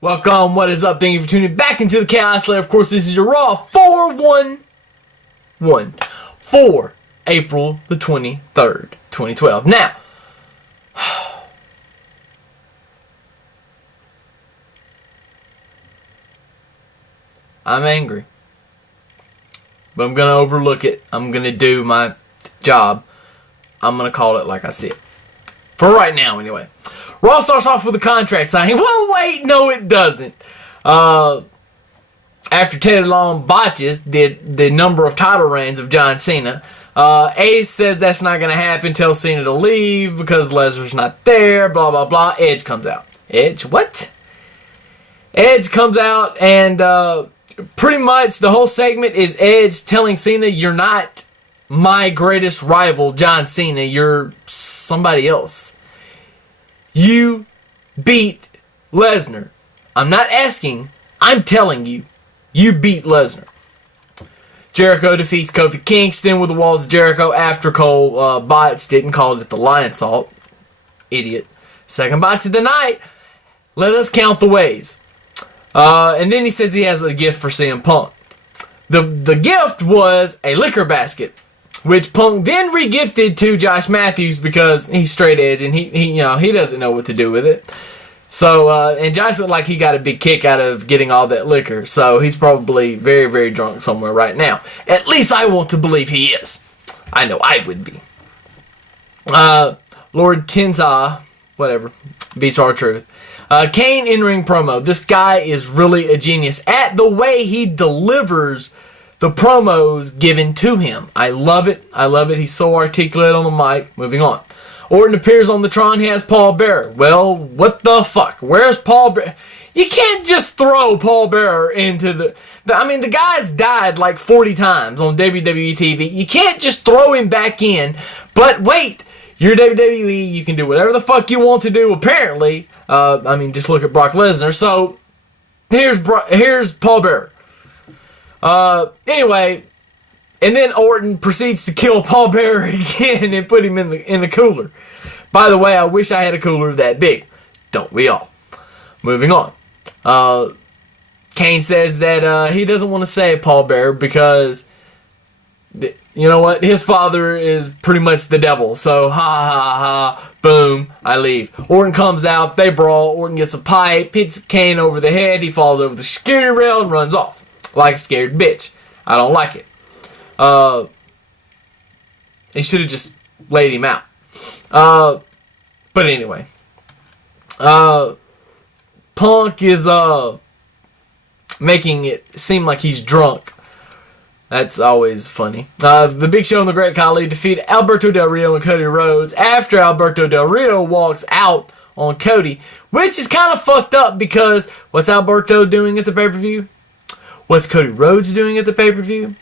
Welcome, what is up? Thank you for tuning back into the Chaos Lair. Of course, this is your Raw 411 for April the 23rd, 2012. Now, I'm angry, but I'm going to overlook it. I'm going to do my job. I'm going to call it like I see it. For right now, anyway. Raw starts off with a contract signing. Well, wait, no it doesn't. After Teddy Long botches the number of title reigns of John Cena, Ace says that's not going to happen, tells Cena to leave because Lesnar's not there, blah, blah, blah. Edge comes out. Edge, what? Edge comes out and pretty much the whole segment is Edge telling Cena, you're not my greatest rival, John Cena. You're somebody else. You beat Lesnar. I'm not asking. I'm telling you. You beat Lesnar. Jericho defeats Kofi Kingston with the Walls of Jericho after Cole bots didn't call it the Lion Salt. Idiot. Second bots of the night. Let us count the ways. And then he says he has a gift for CM Punk. The gift was a liquor basket, which Punk then regifted to Josh Matthews because he's straight edge and he doesn't know what to do with it. So, and Josh looked like he got a big kick out of getting all that liquor. So he's probably very, very drunk somewhere right now. At least I want to believe he is. I know I would be. Lord Tensai, whatever, beats R-Truth. Kane in-ring promo. This guy is really a genius at the way he delivers the promos given to him. I love it. I love it. He's so articulate on the mic. Moving on. Orton appears on the Tron. He has Paul Bearer. Well, what the fuck? Where's Paul Bearer? You can't just throw Paul Bearer into the guy's died like 40 times on WWE TV. You can't just throw him back in. But wait, you're WWE. You can do whatever the fuck you want to do, apparently. Just look at Brock Lesnar. So, here's Paul Bearer. Anyway, and then Orton proceeds to kill Paul Bearer again and put him in the cooler. By the way, I wish I had a cooler that big. Don't we all? Moving on. Kane says that he doesn't want to say Paul Bearer because, you know what? His father is pretty much the devil. So, ha, boom, I leave. Orton comes out, they brawl. Orton gets a pipe, hits Kane over the head. He falls over the security rail and runs off. Like a scared bitch. I don't like it. He should have just laid him out. But anyway. Punk is making it seem like he's drunk. That's always funny. The Big Show and the Great Khali defeat Alberto Del Rio and Cody Rhodes after Alberto Del Rio walks out on Cody, which is kind of fucked up because what's Alberto doing at the pay-per-view? What's Cody Rhodes doing at the pay-per-view?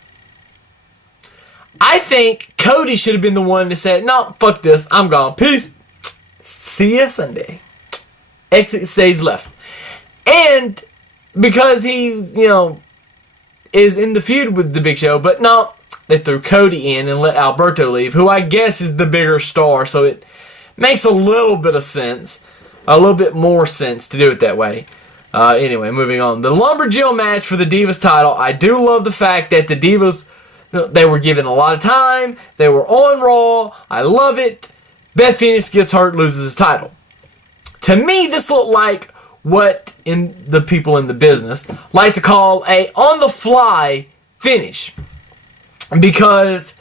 I think Cody should have been the one to say, no, fuck this, I'm gone. Peace. See ya Sunday. Exit stage left. And because he, is in the feud with the Big Show, but no, they threw Cody in and let Alberto leave, who I guess is the bigger star, so it makes a little bit of sense, a little bit more sense to do it that way. Anyway, moving on. The Lumberjill match for the Divas title. I do love the fact that the Divas, they were given a lot of time. They were on Raw. I love it. Beth Phoenix gets hurt, loses his title. To me, this looked like what the people in the business like to call a on-the-fly finish. Because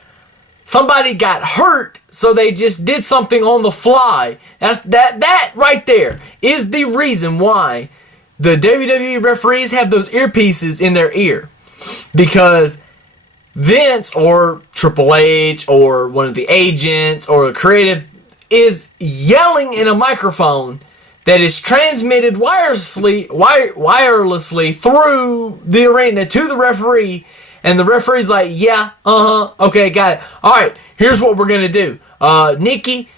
somebody got hurt, so they just did something on the fly. That right there is the reason why the WWE referees have those earpieces in their ear. Because Vince or Triple H or one of the agents or a creative is yelling in a microphone that is transmitted wirelessly through the arena to the referee. And the referee's like, yeah, okay, got it. Alright, here's what we're going to do. Nikki,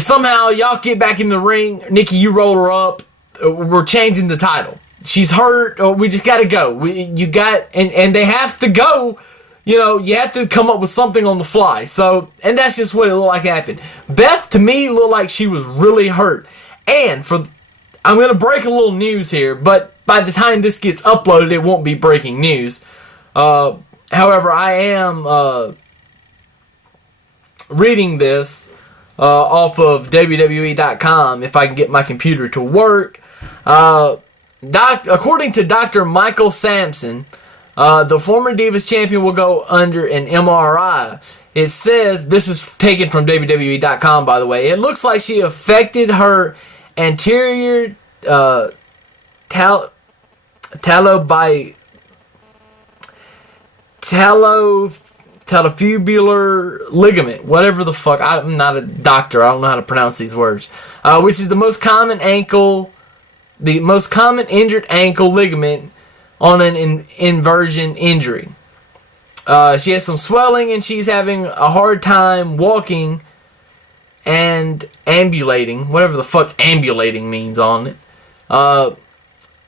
somehow y'all get back in the ring. Nikki, you roll her up. We're changing the title. She's hurt. We just got to go. And they have to go. You have to come up with something on the fly. So, and that's just what it looked like happened. Beth, to me, looked like she was really hurt. And I'm going to break a little news here, but by the time this gets uploaded, it won't be breaking news. However, I am reading this off of WWE.com if I can get my computer to work. According to Dr. Michael Sampson, the former Divas champion will go under an MRI. It says, this is taken from WWE.com, by the way, it looks like she affected her anterior talofubular ligament, whatever the fuck. I'm not a doctor. I don't know how to pronounce these words. Which is the most common injured ankle ligament on an inversion injury. She has some swelling and she's having a hard time walking and ambulating, whatever the fuck ambulating means on it.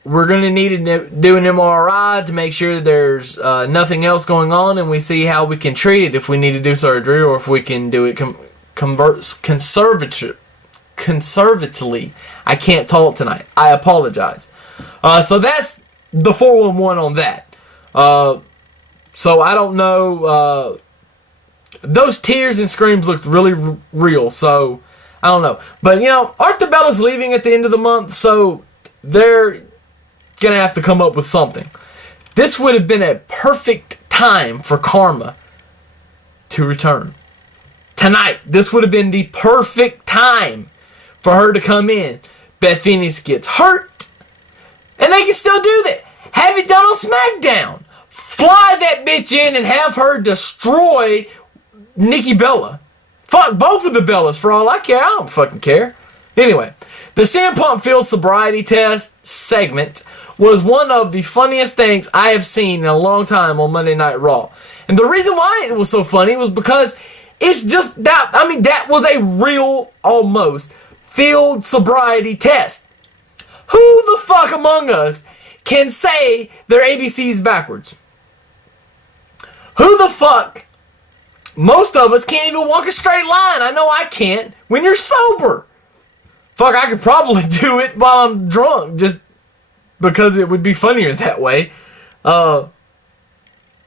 We're going to need to do an MRI to make sure there's nothing else going on, and we see how we can treat it if we need to do surgery or if we can do it conservatively. I can't talk tonight. I apologize. So that's the 411 on that. So I don't know. Those tears and screams looked really real, so I don't know. But, you know, aren't the Bellas leaving at the end of the month? So they're going to have to come up with something. This would have been a perfect time for Karma to return. Tonight, this would have been the perfect time for her to come in. Beth Phoenix gets hurt, and they can still do that. Have it done on SmackDown. Fly that bitch in and have her destroy Nikki Bella. Fuck both of the Bellas for all I care. I don't fucking care. Anyway, the CM Punk field sobriety test segment was one of the funniest things I have seen in a long time on Monday Night Raw. And the reason why it was so funny was because it's just that, I mean, that was a real, almost, field sobriety test. Who the fuck among us can say their ABCs backwards? Who the fuck? Most of us can't even walk a straight line. I know I can't when you're sober. Fuck, I could probably do it while I'm drunk, just because it would be funnier that way.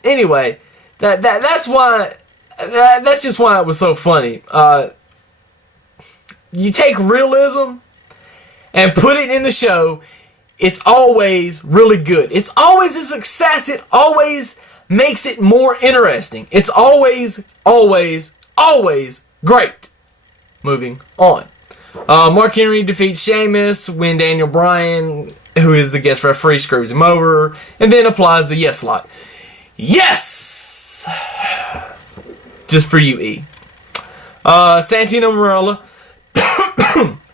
Anyway, that's why. That's just why it was so funny. You take realism and put it in the show. It's always really good. It's always a success. It always makes it more interesting. It's always, always, always great. Moving on. Mark Henry defeats Sheamus when Daniel Bryan, who is the guest referee, screws him over and then applies the yes lock. Yes! Just for you, E. Santino Marella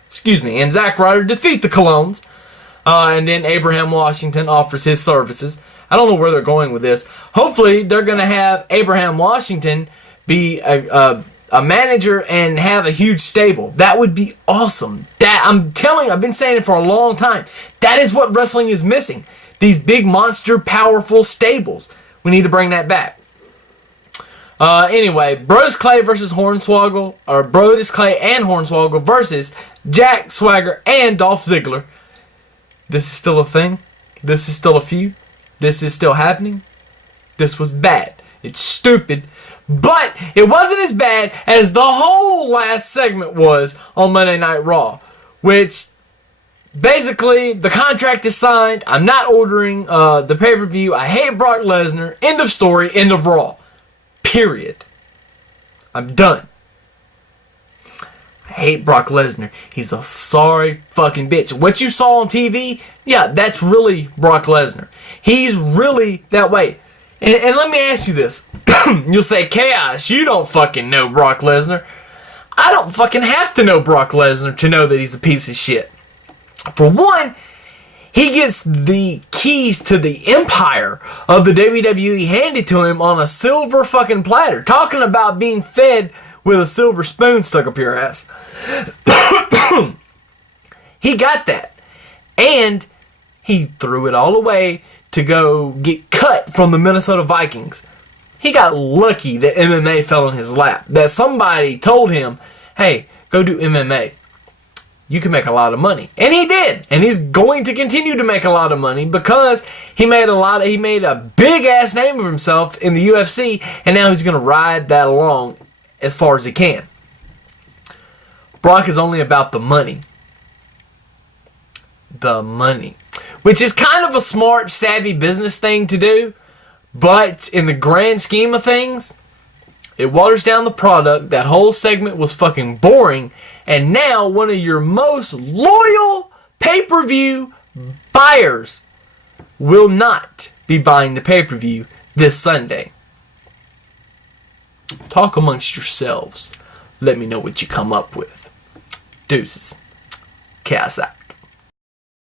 excuse me, and Zack Ryder defeat the Colognes. And then Abraham Washington offers his services. I don't know where they're going with this. Hopefully, they're going to have Abraham Washington be a manager and have a huge stable. That would be awesome. That, I'm telling you, I've been saying it for a long time. That is what wrestling is missing. These big, monster, powerful stables. We need to bring that back. Anyway, Brodus Clay versus Hornswoggle, or Brodus Clay and Hornswoggle versus Jack Swagger and Dolph Ziggler. This is still a thing. This is still a feud. This is still happening. This was bad. It's stupid. But it wasn't as bad as the whole last segment was on Monday Night Raw. Which, basically, the contract is signed. I'm not ordering the pay-per-view. I hate Brock Lesnar. End of story. End of Raw. Period. I'm done. I hate Brock Lesnar. He's a sorry fucking bitch. What you saw on TV, yeah, that's really Brock Lesnar. He's really that way. And let me ask you this. You'll say, Chaos, you don't fucking know Brock Lesnar. I don't fucking have to know Brock Lesnar to know that he's a piece of shit. For one, he gets the keys to the empire of the WWE handed to him on a silver fucking platter. Talking about being fed with a silver spoon stuck up your ass. He got that. And he threw it all away to go get cut from the Minnesota Vikings. He got lucky that MMA fell in his lap. That somebody told him, hey, go do MMA. you can make a lot of money. And he did. And he's going to continue to make a lot of money because he made a big ass name of himself in the UFC, and now he's going to ride that along as far as he can. Brock is only about the money. The money. Which is kind of a smart, savvy business thing to do, but in the grand scheme of things, it waters down the product. That whole segment was fucking boring. And now one of your most loyal pay-per-view buyers will not be buying the pay-per-view this Sunday. Talk amongst yourselves. Let me know what you come up with. Deuces. Chaos out.